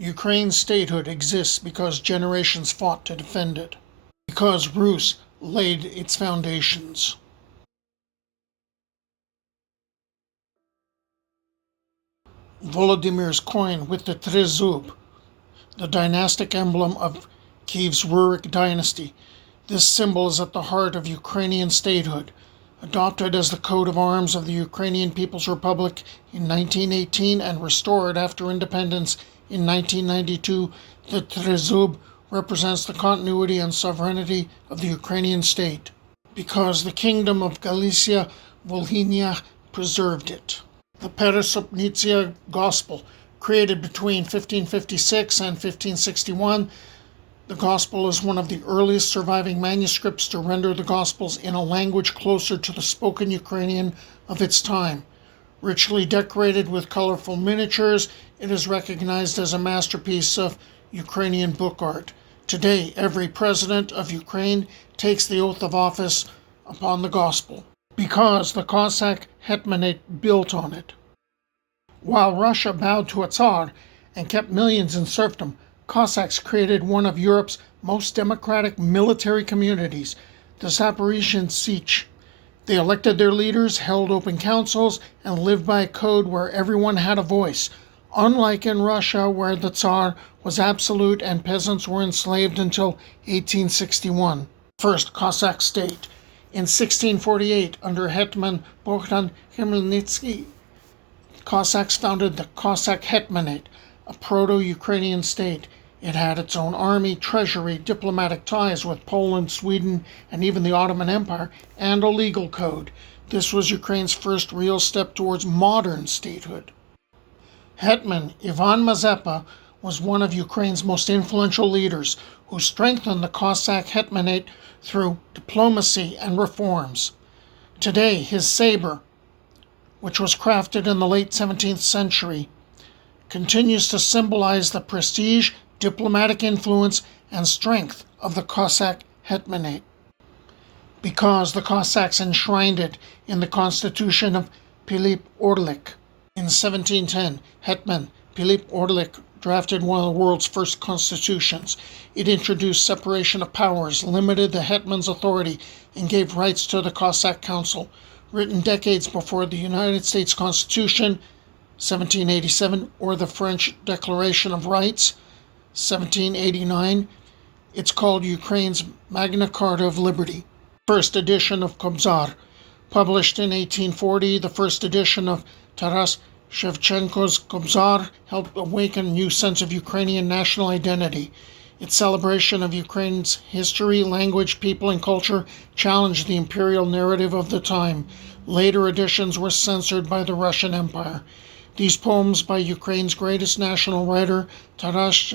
Ukraine's statehood exists because generations fought to defend it, because Rus laid its foundations. Volodymir's coin with the trezub, the dynastic emblem of Kyiv's Rurik dynasty. This symbol is at the heart of Ukrainian statehood. Adopted as the coat of arms of the Ukrainian People's Republic in 1918 and restored after independence in 1992, the trezub represents the continuity and sovereignty of the Ukrainian state, because the Kingdom of Galicia-Volhynia preserved it. The Peresopnitsia Gospel, created between 1556 and 1561, the Gospel is one of the earliest surviving manuscripts to render the Gospels in a language closer to the spoken Ukrainian of its time. Richly decorated with colorful miniatures, it is recognized as a masterpiece of Ukrainian book art. Today, every president of Ukraine takes the oath of office upon the Gospel, because the Cossack Hetmanate built on it. While Russia bowed to a Tsar and kept millions in serfdom, Cossacks created one of Europe's most democratic military communities, the Zaporizhian Sich. They elected their leaders, held open councils, and lived by a code where everyone had a voice, unlike in Russia where the Tsar was absolute and peasants were enslaved until 1861. First Cossack state. In 1648, under Hetman Bogdan Khmelnytsky, Cossacks founded the Cossack Hetmanate, a proto-Ukrainian state. It had its own army, treasury, diplomatic ties with Poland, Sweden, and even the Ottoman Empire, and a legal code. This was Ukraine's first real step towards modern statehood. Hetman Ivan Mazepa was one of Ukraine's most influential leaders, who strengthened the Cossack Hetmanate through diplomacy and reforms. Today, his saber, which was crafted in the late 17th century, continues to symbolize the prestige, diplomatic influence, and strength of the Cossack Hetmanate, because the Cossacks enshrined it in the constitution of Philip Orlik. In 1710, Hetman Philip Orlik drafted one of the world's first constitutions. It introduced separation of powers, limited the hetman's authority, and gave rights to the Cossack Council. Written decades before the United States Constitution, 1787, or the French Declaration of Rights, 1789, it's called Ukraine's Magna Carta of Liberty. First edition of Kobzar, published in 1840, the first edition of Taras Shevchenko's Kobzar helped awaken a new sense of Ukrainian national identity. Its celebration of Ukraine's history, language, people, and culture challenged the imperial narrative of the time. Later editions were censored by the Russian Empire. These poems by Ukraine's greatest national writer, Taras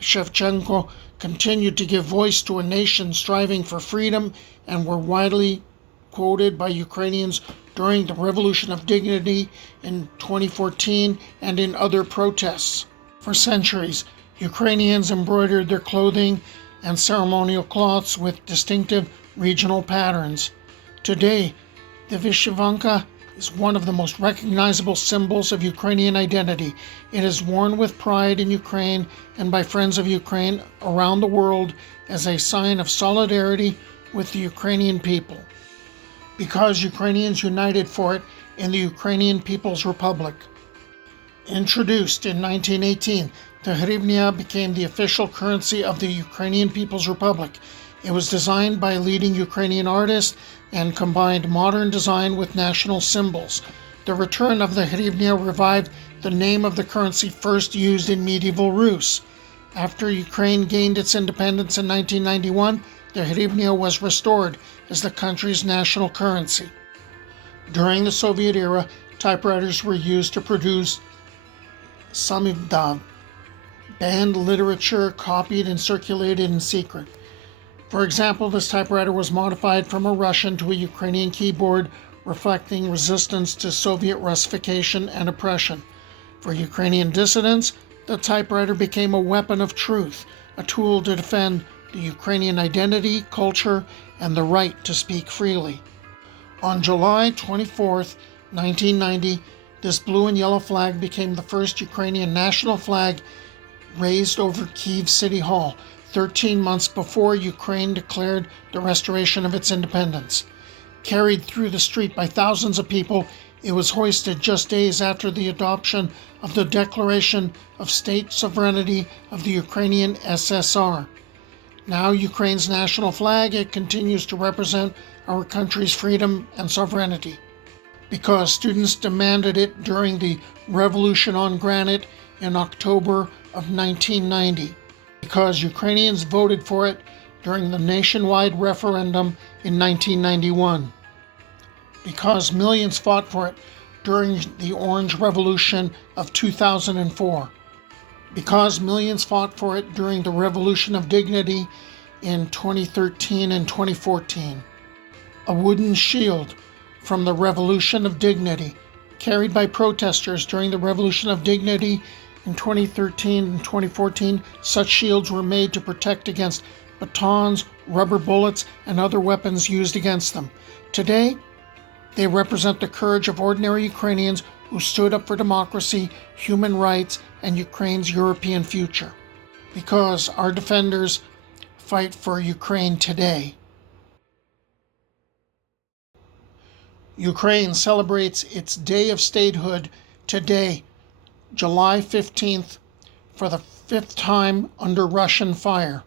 Shevchenko, continued to give voice to a nation striving for freedom and were widely quoted by Ukrainians during the Revolution of Dignity in 2014 and in other protests. For centuries, Ukrainians embroidered their clothing and ceremonial cloths with distinctive regional patterns. Today, the Vyshyvanka is one of the most recognizable symbols of Ukrainian identity. It is worn with pride in Ukraine and by friends of Ukraine around the world as a sign of solidarity with the Ukrainian people, because Ukrainians united for it in the Ukrainian People's Republic. Introduced in 1918, the hryvnia became the official currency of the Ukrainian People's Republic. It was designed by a leading Ukrainian artist and combined modern design with national symbols. The return of the hryvnia revived the name of the currency first used in medieval Rus. After Ukraine gained its independence in 1991, the hryvnia was restored as the country's national currency. During the Soviet era, typewriters were used to produce samizdat, banned literature copied and circulated in secret. For example, this typewriter was modified from a Russian to a Ukrainian keyboard, reflecting resistance to Soviet Russification and oppression. For Ukrainian dissidents, the typewriter became a weapon of truth, a tool to defend the Ukrainian identity, culture, and the right to speak freely. On July 24, 1990, this blue and yellow flag became the first Ukrainian national flag raised over Kyiv City Hall 13 months before Ukraine declared the restoration of its independence. Carried through the street by thousands of people, it was hoisted just days after the adoption of the Declaration of State Sovereignty of the Ukrainian SSR. Now Ukraine's national flag, it continues to represent our country's freedom and sovereignty. Because students demanded it during the Revolution on Granite in October of 1990. Because Ukrainians voted for it during the nationwide referendum in 1991. Because millions fought for it during the Orange Revolution of 2004. Because millions fought for it during the Revolution of Dignity in 2013 and 2014. A wooden shield from the Revolution of Dignity, carried by protesters during the Revolution of Dignity in 2013 and 2014. Such shields were made to protect against batons, rubber bullets, and other weapons used against them. Today, they represent the courage of ordinary Ukrainians who stood up for democracy, human rights, and Ukraine's European future. Because our defenders fight for Ukraine today. Ukraine celebrates its Day of Statehood today, July 15th, for the 5th time under Russian fire.